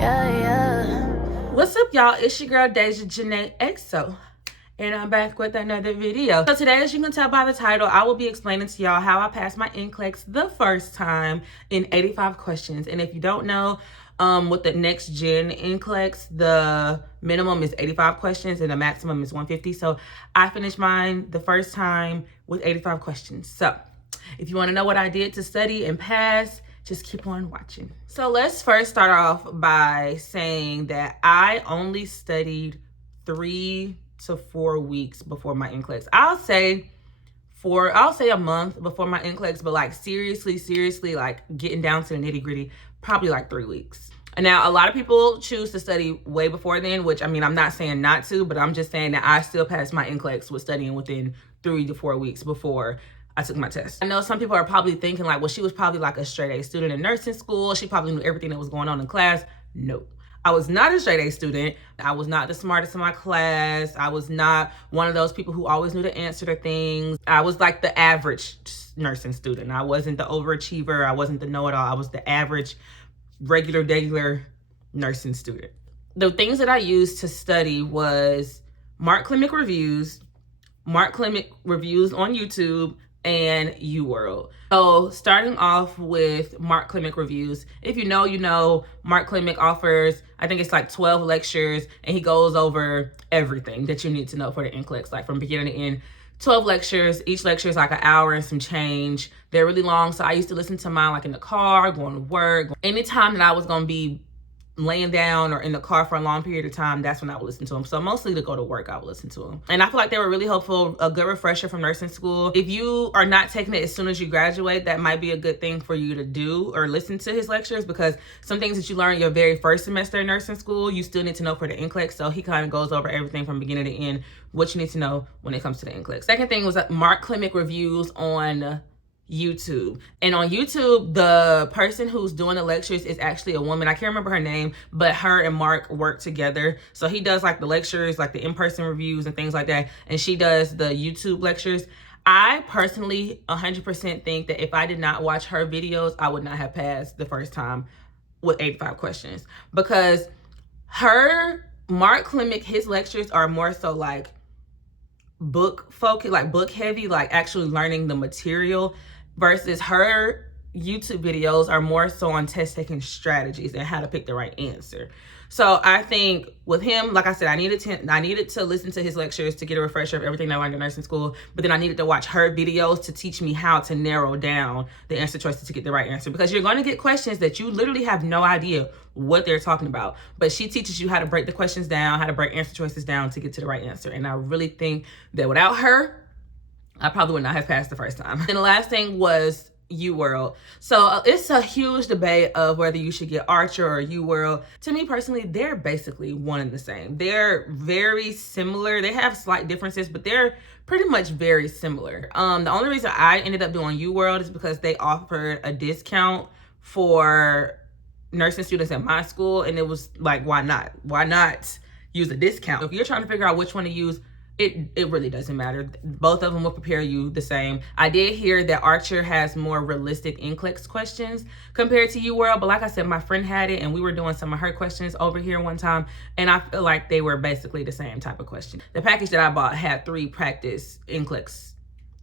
Yeah. What's up, y'all? It's your girl Deja Janae EXO, and I'm back with another video. So today, as you can tell by the title, I will be explaining to y'all how I passed my NCLEX the first time in 85 questions. And if you don't know, with the next gen NCLEX, the minimum is 85 questions and the maximum is 150. So I finished mine the first time with 85 questions. So if you want to know what I did to study and pass, just keep on watching. So let's first start off by saying that I only studied 3 to 4 weeks before my NCLEX. I'll say a month before my NCLEX, but like seriously, like getting down to the nitty gritty, probably like 3 weeks. And now a lot of people choose to study way before then, which I mean, I'm not saying not to, but I'm just saying that I still passed my NCLEX with studying within 3 to 4 weeks before I took my test. I know some people are probably thinking like, well, she was probably like a straight A student in nursing school. She probably knew everything that was going on in class. No, I was not a straight A student. I was not the smartest in my class. I was not one of those people who always knew the answer to things. I was like the average nursing student. I wasn't the overachiever. I wasn't the know-it-all. I was the average, regular nursing student. The things that I used to study was Mark Clinic reviews on YouTube, and UWorld. So starting off with Mark Clinic reviews, if you know, you know, Mark Clinic offers, I think it's like 12 lectures, and he goes over everything that you need to know for the NCLEX, like from beginning to end. 12 lectures, each lecture is like an hour and some change. They're really long, so I used to listen to mine like in the car, going to work. Anytime that I was gonna be laying down or in the car for a long period of time, that's when I would listen to them. So mostly to go to work, I would listen to them. And I feel like they were really helpful, a good refresher from nursing school. If you are not taking it as soon as you graduate, that might be a good thing for you to do or listen to his lectures, because some things that you learn your very first semester in nursing school, you still need to know for the NCLEX. So he kind of goes over everything from beginning to end, what you need to know when it comes to the NCLEX. Second thing was Mark Clinic reviews on YouTube. And on YouTube, the person who's doing the lectures is actually a woman. I can't remember her name, but her and Mark work together. So he does like the lectures, like the in-person reviews and things like that, and she does the YouTube lectures. I personally 100% think that if I did not watch her videos, I would not have passed the first time with 85 questions, because Mark Klimek, his lectures are more so like book focused, like book heavy, like actually learning the material, versus her YouTube videos are more so on test taking strategies and how to pick the right answer. So I think with him, like I said, I needed to listen to his lectures to get a refresher of everything I learned in nursing school, but then I needed to watch her videos to teach me how to narrow down the answer choices to get the right answer, because you're going to get questions that you literally have no idea what they're talking about, but she teaches you how to break the questions down, how to break answer choices down to get to the right answer. And I really think that without her, I probably would not have passed the first time. And the last thing was UWorld. So it's a huge debate of whether you should get Archer or UWorld. To me personally, they're basically one and the same. They're very similar. They have slight differences, but they're pretty much very similar. The only reason I ended up doing UWorld is because they offered a discount for nursing students at my school, and it was like, why not? Why not use a discount? If you're trying to figure out which one to use, it really doesn't matter. Both of them will prepare you the same. I did hear that Archer has more realistic NCLEX questions compared to UWorld, but like I said, my friend had it and we were doing some of her questions over here one time, and I feel like they were basically the same type of question. The package that I bought had 3 practice NCLEX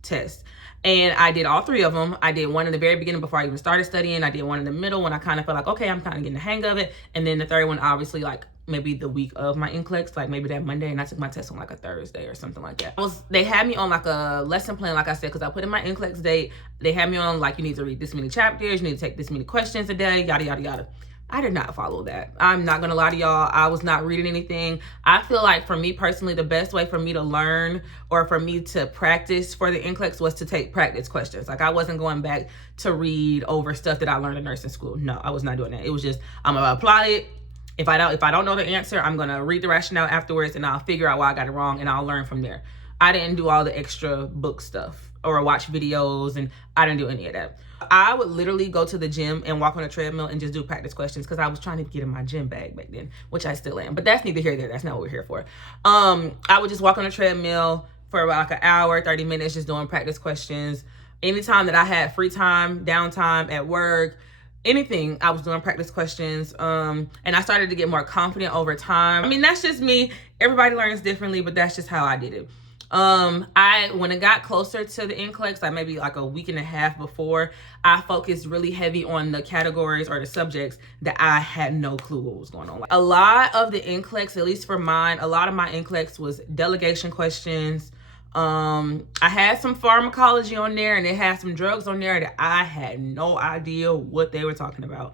tests, and I did all 3 of them. I did one in the very beginning before I even started studying. I did one in the middle when I kind of felt like, okay, I'm kind of getting the hang of it. And then the third one, obviously, like maybe the week of my NCLEX, like maybe that Monday, and I took my test on like a Thursday or something like that. They had me on like a lesson plan, like I said, because I put in my NCLEX date. They had me on like, you need to read this many chapters, you need to take this many questions a day, yada, yada, yada. I did not follow that. I'm not gonna lie to y'all. I was not reading anything. I feel like for me personally, the best way for me to learn or for me to practice for the NCLEX was to take practice questions. Like I wasn't going back to read over stuff that I learned in nursing school. No, I was not doing that. It was just, I'm gonna apply it. If I don't know the answer, I'm gonna read the rationale afterwards and I'll figure out why I got it wrong and I'll learn from there. I didn't do all the extra book stuff or watch videos, and I didn't do any of that. I would literally go to the gym and walk on a treadmill and just do practice questions because I was trying to get in my gym bag back then, which I still am, but that's neither here nor there. That's not what we're here for. I would just walk on a treadmill for about like an hour, 30 minutes, just doing practice questions. Anytime that I had free time, downtime at work, anything, I was doing practice questions, and I started to get more confident over time. I mean, that's just me. Everybody learns differently, but that's just how I did it. When it got closer to the NCLEX, like maybe like a week and a half before, I focused really heavy on the categories or the subjects that I had no clue what was going on. Like, a lot of the NCLEX, at least for mine, a lot of my NCLEX was delegation questions. I had some pharmacology on there, and it had some drugs on there that I had no idea what they were talking about.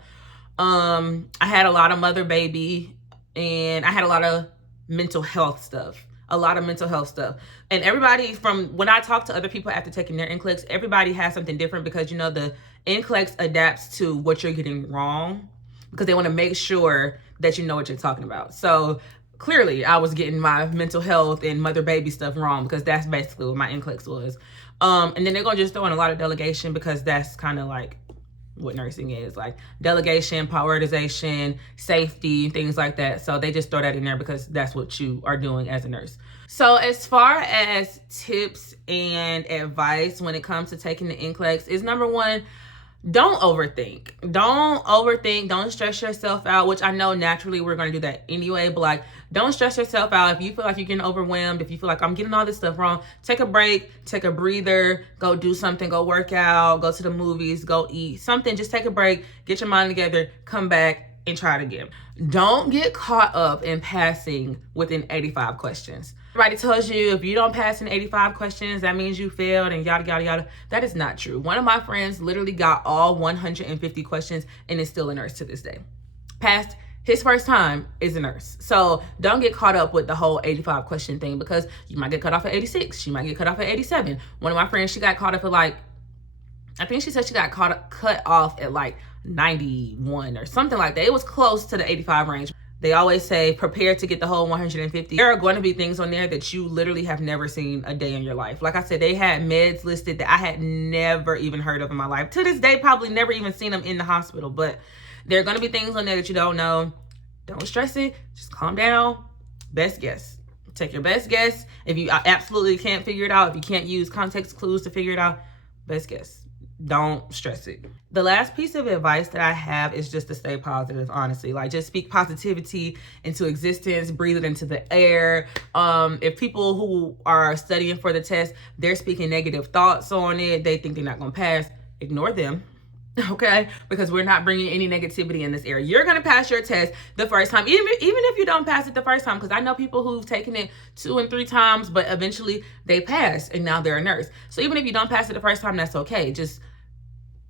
I had a lot of mother baby, and I had a lot of mental health stuff. And everybody, from when I talk to other people after taking their NCLEX, everybody has something different, because you know the NCLEX adapts to what you're getting wrong, because they want to make sure that you know what you're talking about. So clearly I was getting my mental health and mother baby stuff wrong, because that's basically what my NCLEX was. And then they're gonna just throw in a lot of delegation, because that's kind of like what nursing is, like delegation, prioritization, safety, things like that. So they just throw that in there because that's what you are doing as a nurse. So as far as tips and advice when it comes to taking the NCLEX is, number one, don't overthink. Don't stress yourself out, which I know naturally we're going to do that anyway, but like, don't stress yourself out. If you feel like you're getting overwhelmed, if you feel like I'm getting all this stuff wrong, take a break, take a breather, go do something, go work out, go to the movies, go eat something. Just take a break, get your mind together, come back and try it again. Don't get caught up in passing within 85 questions. Everybody tells you if you don't pass in 85 questions, that means you failed and yada, yada, yada. That is not true. One of my friends literally got all 150 questions and is still a nurse to this day. Passed his first time is a nurse. So don't get caught up with the whole 85 question thing, because you might get cut off at 86. She might get cut off at 87. One of my friends, she got caught up at like, I think she said she got cut off at like 91 or something like that. It was close to the 85 range. They always say prepare to get the whole 150. There are going to be things on there that you literally have never seen a day in your life. Like I said, they had meds listed that I had never even heard of in my life. To this day, probably never even seen them in the hospital. But there are going to be things on there that you don't know. Don't stress it. Just calm down. Best guess. Take your best guess. If you absolutely can't figure it out, if you can't use context clues to figure it out, best guess. Don't stress it. The last piece of advice that I have is just to stay positive, honestly. Like, just speak positivity into existence, breathe it into the air. If people who are studying for the test, they're speaking negative thoughts on it, they think they're not going to pass, ignore them. Okay, because we're not bringing any negativity in this area. You're going to pass your test the first time, even if you don't pass it the first time, because I know people who've taken it 2 and 3 times, but eventually they pass and now they're a nurse. So even if you don't pass it the first time, that's okay. Just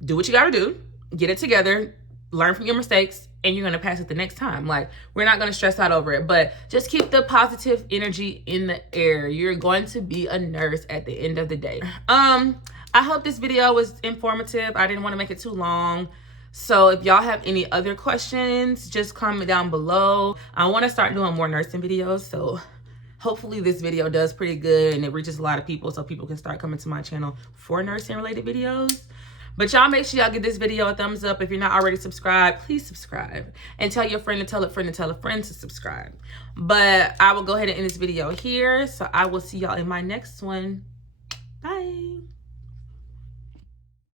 do what you got to do, get it together, learn from your mistakes, and you're going to pass it the next time. Like, we're not going to stress out over it, but just keep the positive energy in the air. You're going to be a nurse at the end of the day. I hope this video was informative. I didn't want to make it too long. So if y'all have any other questions, just comment down below. I want to start doing more nursing videos. So hopefully this video does pretty good and it reaches a lot of people, so people can start coming to my channel for nursing related videos. But y'all make sure y'all give this video a thumbs up. If you're not already subscribed, please subscribe. And tell your friend to tell a friend to tell a friend to subscribe. But I will go ahead and end this video here. So I will see y'all in my next one.